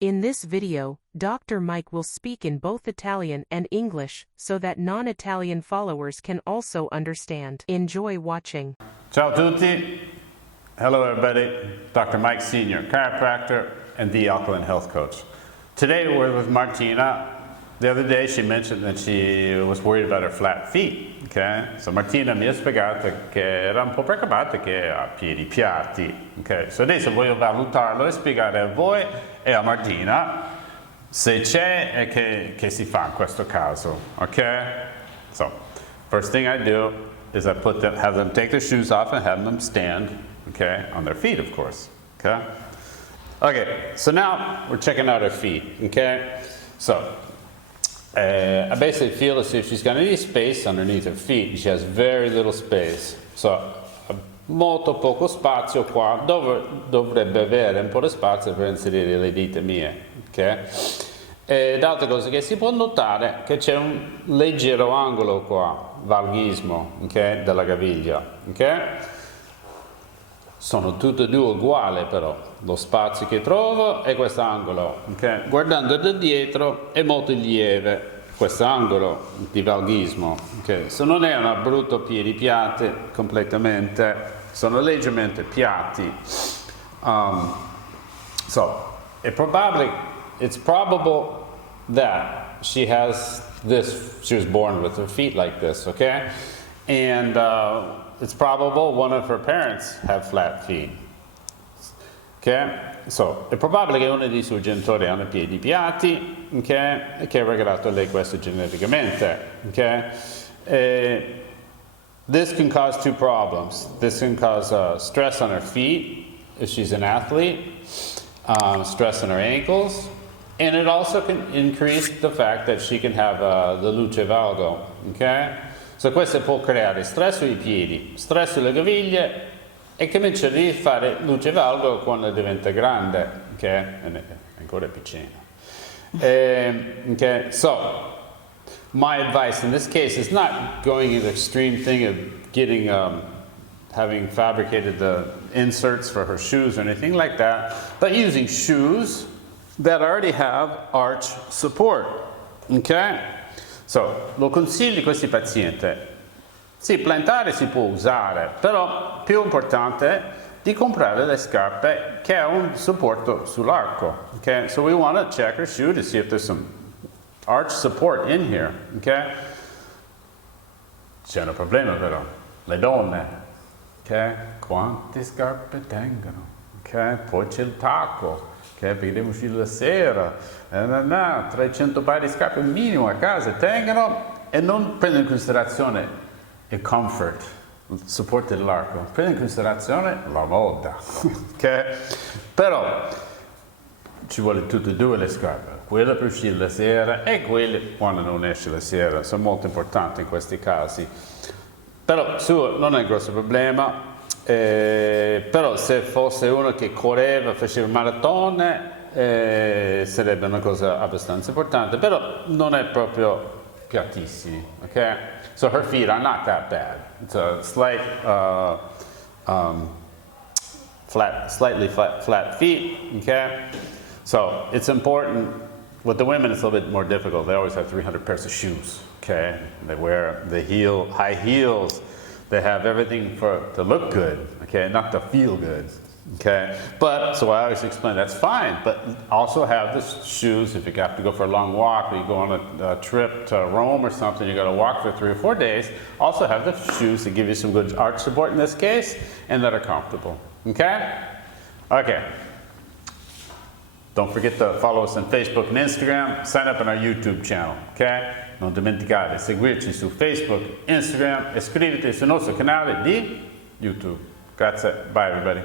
In this video, Dr. Mike will speak in both Italian and English, so that non-Italian followers can also understand. Enjoy watching. Ciao a tutti. Hello everybody. Dr. Mike Sr., chiropractor and the alkaline health coach. Today we're with Martina. The other day she mentioned that she was worried about her flat feet. Okay? So Martina mi ha spiegato che era un po' preoccupata che ha piedi piatti. Okay? So adesso voglio valutarlo e spiegare a voi e a Martina se c'è e che si fa in questo caso. Okay? So first thing I do is I have them take their shoes off and have them stand, okay, on their feet, of course. Okay? Okay, so now we're checking out her feet. Okay? So I basically feel as if she's got any space underneath her feet. She has very little space. So molto poco spazio qua, dovrebbe avere un po' di spazio per inserire le dita mie. Okay? Ed altra cosa che si può notare che c'è un leggero angolo qua, valgismo, okay, della caviglia. Okay? Sono tutte e due uguali però, lo spazio che trovo e questo angolo. Okay? Guardando da dietro è molto lieve questo angolo di valgismo. Okay? Se non è una brutto piedi piatti completamente, sono leggermente piatti. So it's probable that she was born with her feet like this, okay? And it's probable one of her parents had flat feet. Okay? So, è probabile che uno dei suoi genitori hanno piedi piatti, okay? E che ha regalato a lei questo geneticamente, okay? This can cause two problems. This can cause stress on her feet if she's an athlete, stress on her ankles, and it also can increase the fact that she can have the luce valgo, okay? So questo può creare stress sui piedi, stress sulle caviglie e comincia a fare luce valgo quando diventa grande, okay? E ancora piccina. Okay, so my advice in this case is not going to the extreme thing of getting, having fabricated the inserts for her shoes or anything like that, but using shoes that already have arch support. Okay? So, lo consiglio a questi pazienti. Sì, plantare si può usare, però più importante è di comprare le scarpe che hanno un supporto sull'arco. Okay? So we want to check her shoe to see if there's some arch support in here. Okay? C'è un problema però, le donne. Okay? Quante scarpe tengono? Okay? Poi c'è il tacco. Okay, perché devo uscire la sera, 300 paia di scarpe minimo a casa tengono e non prendono in considerazione il comfort, il supporto dell'arco, prendono in considerazione la moda. Okay? Però ci vuole tutte e due le scarpe, quella per uscire la sera e quella quando non esce la sera, sono molto importanti in questi casi. Però suo non è un grosso problema. Però se fosse uno che correva, faceva maratone, sarebbe una cosa abbastanza importante, però non è proprio piattissimi, okay? So her feet are not that bad. It's a slight, slightly flat feet, okay? So it's important. With the women, it's a little bit more difficult. They always have 300 pairs of shoes, okay? They wear high heels. They have everything to look good, okay, not to feel good, okay? But, so I always explain, that's fine, but also have the shoes, if you have to go for a long walk, or you go on a trip to Rome or something, you got to walk for 3 or 4 days, also have the shoes that give you some good arch support in this case, and that are comfortable, okay? Okay. Don't forget to follow us on Facebook and Instagram, sign up on our YouTube channel, okay? Non dimenticate di seguirci su Facebook, Instagram e iscrivetevi sul nostro canale di YouTube. Grazie, bye everybody.